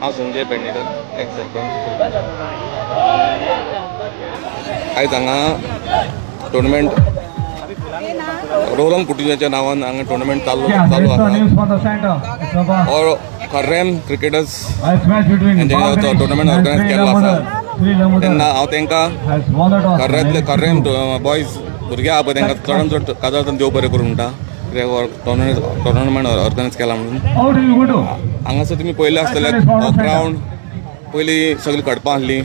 हांव संजय पेडणेकर एक्स सरपंच। आयज हांगा टुर्नामेंट रोहन कुटिन्याच्या नावान हांगा टुर्नामेंट चालू आसा और खर्रेम क्रिकेटर्स हेंचे टुर्नामेंट ऑर्गनायज केल्लो आसा। तेन्ना हांव तांकां खर्रेम बॉयज भुरगे आहा पळय तांकां चडांत चड काजळान देव बरें करूं म्हणटा टुर्नामेंट ऑर्गनायज केला म्हणून। हांगासर तुमी पळयलें आसतलें ग्रावंड पयलीं सगळीं खडपां आसलीं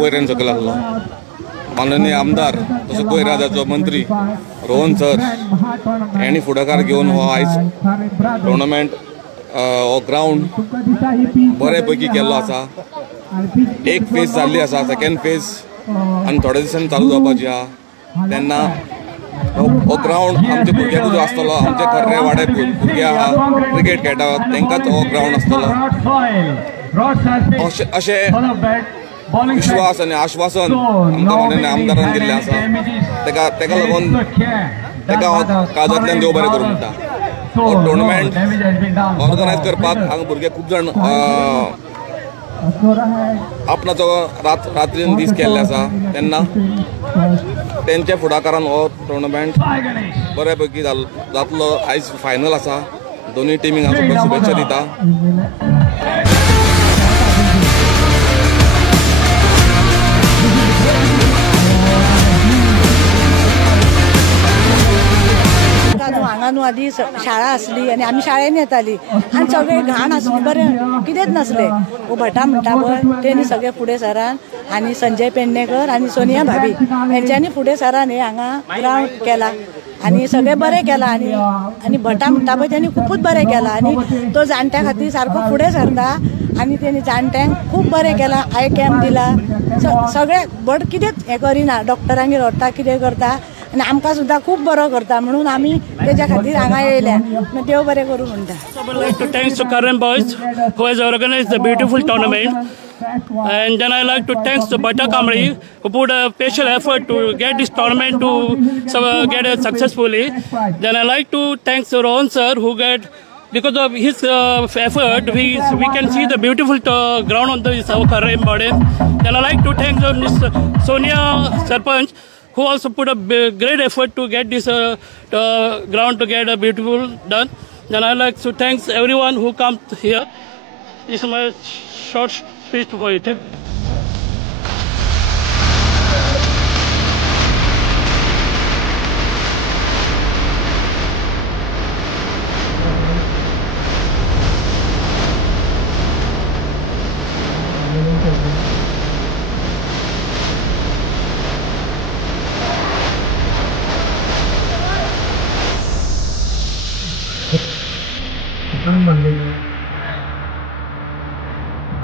वयऱ्यान सकयल आसलो। माननीय आमदार तसो गोंय राज्याचो मंत्री रोहन सर हेणी फुडाकार घेवन हो आयज टुर्नामेंट हो ग्रावंड बरे पैकी केल्लो आसा। एक फेज जाल्ली आसा, सेकंड फेज आनी थोड्या दिसांनी चालू जावपाची आहा। तेन्ना हो ग्रावंड आमचे भुरग्यांकूच आसतलो, आमचे खर्रे वाडे भुरगे आहा क्रिकेट खेळटा तांकांच हो ग्रावंड आसतलो अशें विश्वास आनी आश्वासन आमकां माननीय आमदारान दिल्लें आसा। तेका लागून तेका हांव काळजांतल्यान देव बरें करूं म्हणटा। हो टुर्नामेंट ऑर्गनायज करपाक हांगा भुरगे खूब जाण आपणाचो रात्रीन दीस केल्ले आसा। तेन्ना तेंच्या फुडाकारान हो टुर्नामेंट बरे पैकी जातलो। आयज फायनल आसा, दोनूय टिमीक हांव शुभेच्छा दिता। हांगा न्हू आदी शाळा आसली आनी आमी शाळेन येताली आनी सगळे घाण आसली, बरें कितेंच नासलें। वो भटा म्हणटा पळय तेणी सगळे फुडें सरान आनी संजय पेडणेकर आनी सोनिया भाभी हेंच्यांनी फुडें सरान हे हांगा ग्रावंड केला आनी सगळें बरें केलां। आनी भटा म्हणटा पळय तेणी खूबच बरें केलां आनी तो जाणट्या खातीर सारको फुडें सरता आनी तेणी जाणट्यांक खूब बरें केलां। आय कॅम्प दिला, सगळे बट कितेंच हें करिना, डॉक्टरांगेर व्हरता कितें करता आनी आमकां सुद्दां खूब बरो करता म्हणून आमी तेज्या खातीर हांगा येयल्या। देव बरें करूं म्हणटा। I would like to thank to Karen Boys who has organized the beautiful tournament, and then I like to thank to Bata Kamri who put a special effort to get this tournament to get it successfully. Then I like to thank Rohan sir who get, because of his effort we can see the beautiful ground on the Karen Body. Then I like to thank Miss Sonia Sarpanch who also put a great effort to get this ground to get a beautiful done. Then I like to thank everyone who comes here. This is my short speech for you.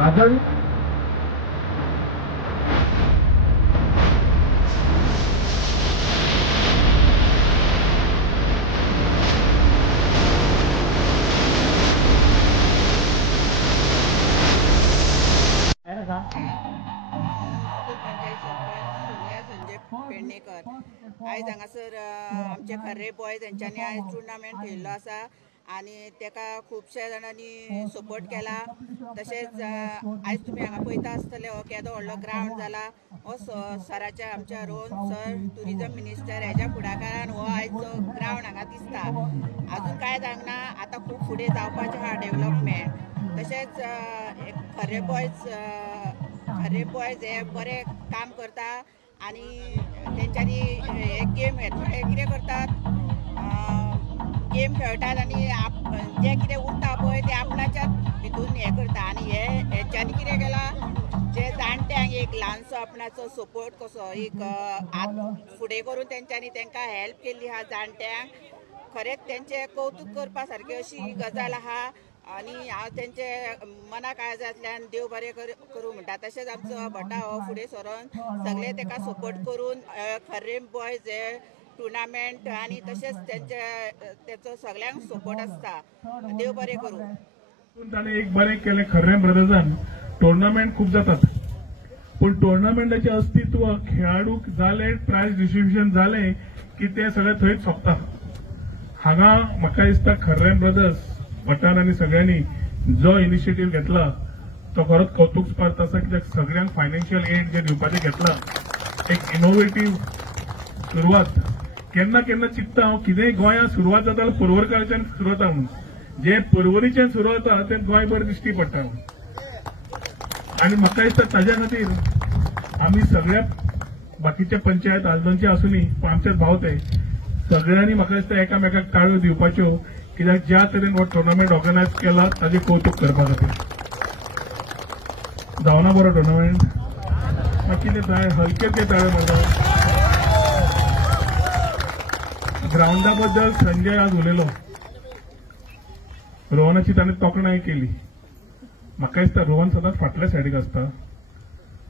Badal Pednekar आयज हांगासर आमचे खर्रे boys हेंच्यांनी आयज tournament खेळिल्लो आसा आनी तेका खुबश्या जाणांनी support केला। तशेंच आयज तुमी हांगा पळयता आसतले हो केदो व्हडलो ग्रावंड जाला। हो सराच्या आमच्या रोहन सर ट्युरिजम मिनिस्टर हेज्या फुडाकारान हो आयज जो ग्रावंड हांगा दिसता। अजून कांय जावना, आतां खूब फुडें जावपाचें आहा डेवलपमेंट। तशेंच खर्रे बॉयज हे बरें काम करता आनी तेंच्यांनी हे गेम थोडे कितें करतात, गेम खेळटात आनी जे कितें उरता पळय ते आपणाच्या हितून हें करता। आनी हेंच्यांनी कितें केलां, जे जाणट्यांक एक ल्हानसो आपणाचो सपोर्ट कसो एक हात फुडें करून तेंच्यांनी तांकां हेल्प केल्ली आहा जाणट्यांक। खरेंच तेंचें कौतुक करपा सारकी अशी गजाल आहा आनी हांव तेंचे मना काळजांतल्यान देव बरें करूं म्हणटा। तशेंच आमचो भटा हो फुडें सरोन सगळे ताका सपोर्ट करून खर्रेम बॉयज हे टुर्नामेंट आनी तशेंच तेचो सगळ्यांक सपोर्ट आसता। देव बरें करूं। ताणें एक बरें केलें खर्रेम ब्रदर्सान। टुर्नामेंट खूब जातात पूण टुर्नामेंटाचें अस्तित्व खेळाडूक जालें, प्रायज डिस्ट्रिब्युशन जालें की ते सगळे थंयच सोंपता। हांगा म्हाका दिसता खर्रेम ब्रदर्स भटान आनी सगळ्यांनी जो इनिशिएटीव घेतला तो खरोच कौतुकस्पार्थ आसा, कित्याक सगळ्यांक फायनान्शियल एड जे दिवपाचें घेतला, एक इनोव्हेटीव सुरवात. केन्ना केन्ना चिंतता हांव, कितेंय गोंयांत सुरवात जाता जाल्यार पर्वरकाराच्यान सुरू जाता म्हणून. जे पर्वरीच्यान सुरू जाता तें गोंय बरें दिश्टी पडटा म्हणून. आनी म्हाका दिसता ताज्या खातीर आमी सगळ्या बाकीच्या पंचायत आजोनचे आसूनी आमचेच भाव ते सगळ्यांनी म्हाका दिसता एकामेकाक ताळयो दिवपाच्यो, कित्याक ज्या तरेन हो टुर्नामेंट ऑर्गनायज केला ताजें कौतुक करपा खातीर. जावना बरो टुर्नामेंट? कितें जाय हलकेच ताळे मारता. ग्राउंडा बद्दल संजय आज उलयलो, रोहनाची ताणें तोखणाय केली. म्हाका दिसता रोहन सदांच फाटल्या सायडीक आसता,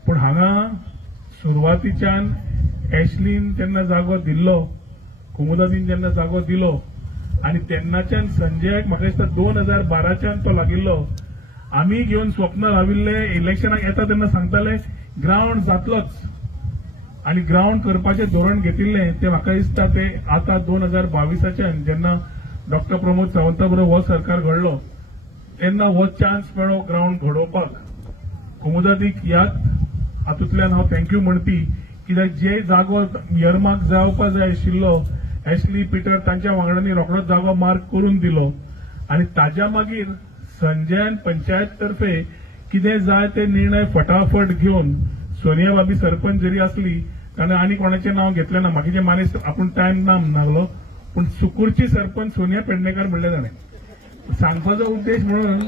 पूण हांगा सुरवातीच्यान एशलीन जेन्ना जागो दिल्लो, कुमुदादीन जेन्ना जागो दिलो आनी तेन्नाच्यान संजयाक म्हाका दिसता 2012च्यान तो लागिल्लो. आमी घेवन स्वप्न लाविल्ले इलेक्शनाक येता तेन्ना सांगताले ग्राउंड जातलोच आनी ग्राउंड करपाचें धोरण घेतिल्लें ते म्हाका दिसता ते आतां 2022च्यान जेन्ना डॉक्टर प्रमोद सावंता बरोबर हो सरकार घडलो तेन्ना हो चान्स मेळ्ळो ग्राउंड घडोवपाक. कुमुदादीक ह्याच हातूंतल्यान हांव थँक्यू म्हणपी, कित्याक जे जागो यरमार्क जावपाक जाय आशिल्लो एशली पिटर तांच्या वांगड्यांनी रोखडोच जागो मार्क करून दिलो आनी ताज्या मागीर संजयान पंचायत तर्फे कितें जाय ते निर्णय फटाफट घेवन सोनिया बाबी सरपंच जरी आसली ताणें आनी कोणाचें नांव घेतलें ना. म्हाका मानेस्त आपूण टायम ना म्हणनागलो, पूण सुकूरची सरपंच सोनिया पेडणेकार म्हणलें ताणें. सांगपाचो उद्देश म्हणून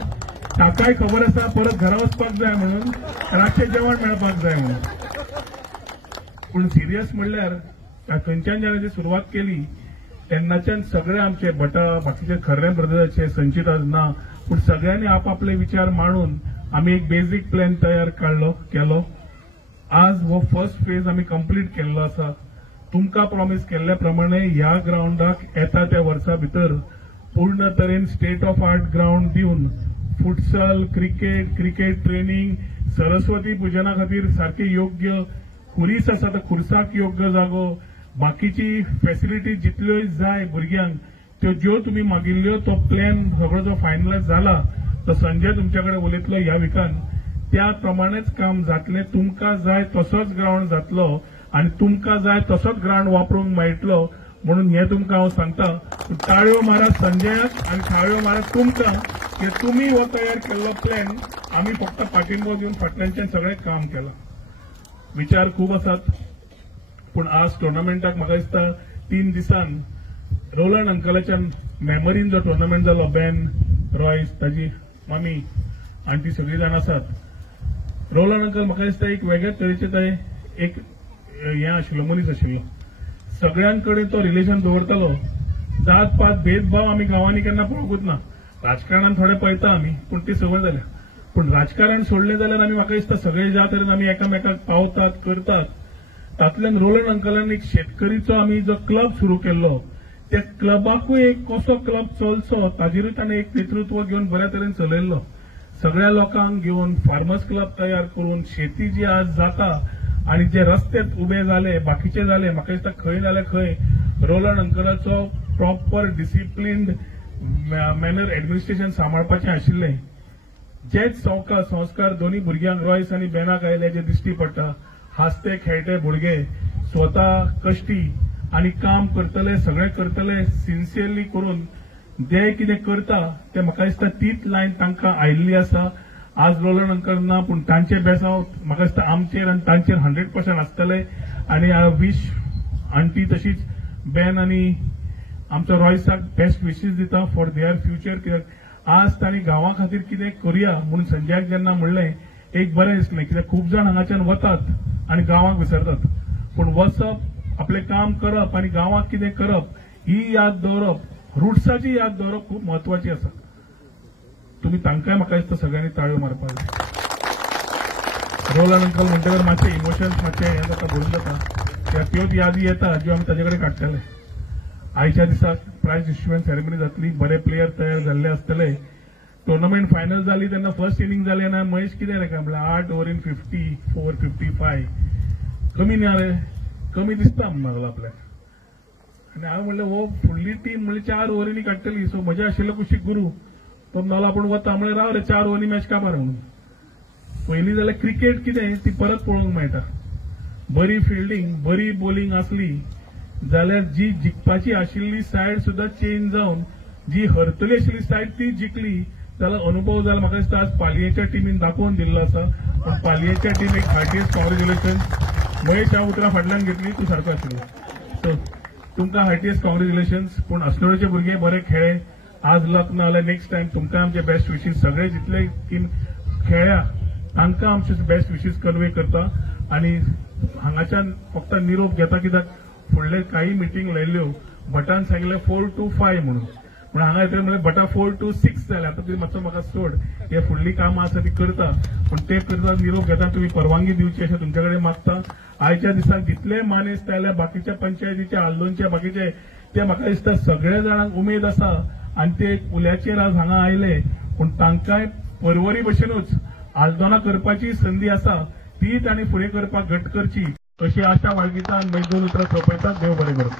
ताकाय खबर आसा परत घरा वचपाक जाय म्हणून, रातचें जेवण मेळपाक जाय म्हणून. पूण सिरियस म्हणल्यार खंयच्यान जेन्ना सुरवात केली तेन्नाच्यान सगळे आमचे भटा बाकीचे खर्रे ब्रदर्साचे संचित ना, पूण सगळ्यांनी आपापले विचार मांडून आमी एक बेजीक प्लॅन तयार केलो. आज हो फर्स्ट फेज आमी कंप्लीट केल्लो आसा. तुमकां प्रॉमिस केल्ल्या प्रमाणे ह्या ग्राउंडाक येता त्या वर्सा भितर पूर्ण तरेन स्टेट ऑफ आर्ट ग्राउंड दिवन फुटसल, क्रिकेट ट्रेनिंग, सरस्वती पुजना खातीर सारखे योग्य खुरीस आसा तर खुर्साक योग्य जागो, बाकीची फॅसिलिटी जितल्योय जाय भुरग्यांक त्यो ज्यो तुमी मागिल्ल्यो तो प्लॅन सगळो जो फायनलायज जाला तो संजय तुमच्या कडेन उलयतलो ह्या विकान. त्या प्रमाणेच काम जातलें. तुमकां जाय तसोच ग्राउंड जातलो आनी तुमकां जाय तसोच ग्राउंड वापरूंक मेळटलो म्हणून हें तुमकां हांव सांगता. ताळयो मारा संजयाक आनी ताळयो मारा तुमकां की तुमी हो तयार केल्लो प्लॅन आमी फक्त पाठिंबो दिवन फाटल्यानच्यान सगळें काम केलां. विचार खूब आसात, पूण आज टुर्नामेंटाक म्हाका दिसता 3 दिसान रोलंड अंकलाच्या मेमरीन जो टुर्नामेंट जालो, बेन रॉयस ताजी मामी आनी ती सगळीं जाण आसात. रोलंड अंकल म्हाका दिसता एक वेगळ्याच तरेचे थंय एक हें आशिल्लो, मनीस आशिल्लो. सगळ्यां तो रिलेशन दवरतालो. जात पात भेदभाव आमी गांवांनी केन्ना पळोवंकूच ना. राजकारणान थोडे पळयता आमी, पूण ती संवय जाल्या. पूण राजकारण सोडलें जाल्यार आमी म्हाका दिसता सगळे ज्या तरेन आमी एकामेकाक पावतात करतात. तातूंतल्यान रोलंड अंकलान एक शेतकरीचो आमी जो क्लब सुरू केल्लो, त्या क्लबाकूय एक कसो क्लब चलचो ताजेरूय ताणें एक नेतृत्व घेवन बऱ्या तरेन चलयल्लो. सगळ्या लोकांक घेवन फार्मर्स क्लब तयार करून शेती जी आज जाता आनी जे रस्ते उबे जाले बाकीचे जाले, म्हाका दिसता खंय जाल्यार खंय रोलंड अंकलाचो प्रॉपर डिसिप्लिन्ड मॅनर एडमिनिस्ट्रेशन सांबाळपाचें आशिल्लें. जेच संस्कार दोन्ही भुरग्यांक रॉयस आनी बेनाक आयले जे दिश्टी पडटा. हासते खेळटे भुरगे, स्वता कश्टी आनी काम करतले, सगळे करतले सिन्सियरली करून जे कितें करता ते म्हाका दिसता तीच लायन तांकां आयिल्ली आसा. आज रोलंड अंकल ना, पूण तांचे बेसांव म्हाका दिसता आमचेर आनी तांचेर 100% आसतले. आनी हांव विश आंटी तशीच बेन आनी आमचो रॉयसाक बेस्ट विशीस दिता फॉर देअर फ्युचर. कित्याक आज तांणी गांवा खातीर कितें करुया म्हणून संजयाक जेन्ना म्हणलें एक बरें दिसलें. कित्याक खूब जाण हांगाच्यान वतात आनी गांवांक विसरतात, पूण वचप, आपलें काम करप आनी गांवांक कितें करप ही याद दवरप, रुट्साची याद दवरप खूब म्हत्वाची आसा. तुमी तांकांय म्हाका दिसता सगळ्यांनी ताळयो मारपाक जाय. रोलंड अंकल म्हणटकर मातशे इमोशन्स मातशें हें जाता, भरून जाता. त्योच यादी येता ज्यो आमी ताजे कडेन काडटले. आयच्या दिसाक प्रायज डिस्ट्रिब्युशन सेरेमनी जातली. बरे प्लेयर तयार जाल्ले आसतले. टुर्नामेंट फायनल जाली तेन्ना फर्स्ट इनिंग जाली आनी महेश कितें रे काय म्हणल्यार 8 ओव्हरीन 54, 55 कमी ना रे, कमी दिसता म्हणून आपल्याक. आनी हांवें म्हणलें हो फुडली टीम म्हणल्यार 4 ओव्हरींनी काडटली. सो म्हजे आशिल्लो कुशीक गुरू तो म्हणलो आपूण वता. म्हणल्यार राव रे 4 ओव्हरी मॅच काबार म्हणून पयलीं जाल्यार क्रिकेट कितें ती परत पळोवंक मेळटा. बरी फिल्डिंग बरी बॉलिंग आसली जाल्यार जी जिखपाची आशिल्ली सायड सुद्धा चेंज जावन जी हरतली आशिल्ली सायड ती जिखली जाल्यार अनुभव जाल्यार म्हाका दिसता आज पालयेच्या टिमीन दाखोवन दिल्लो आसा. पण पालयेच्या टिमीक हार्टियस्ट कॉंग्रॅच्युलेशन. महेश हांव उतरां फाटल्यान घेतली तूं सारको आशिल्लो. सो तुमकां हार्टियस्ट कॉंग्रॅच्युलेशन्स. पूण अस्नोडेचे भुरगे बरे खेळ्ळे. आज लक ना जाल्यार नेक्स्ट टायम तुमकां आमचे बेस्ट विशीस. सगळे जितले टीम खेळ्ळ्या तांकां आमचे बेस्ट विशीस कन्वे करता. आनी हांगाच्यान फक्त निरोप घेता कित्याक फुडले काही मिटींग लायल्ल्यो भटान सांगिल्लें 4 to 5 म्हणून. पण हांगा येतले म्हणल्यार भटा 4 to 6 जाले. आतां तुमी मातसो म्हाका सोड. हे फुडली कामां आसा ती करता पूण ते करता निरोप घेता तुमी परवानगी दिवची अशें तुमचे कडेन मागता. आयच्या दिसाक जितले मानेस्त आयल्या बाकीच्या पंचायतीचे आल्दोनचे बाकीचे ते म्हाका दिसता सगळ्या जाणांक उमेद आसा आनी ते उल्याचेर आज हांगा आयले. पूण तांकांय परवरी भशेनूच आल्दोना करपाची संदी आसा ती तांणी फुडें करपाक घट करची अशी आशा बाळगिता आनी म्हजी 2 उतरां सोंपयतात. देव बरें करूं.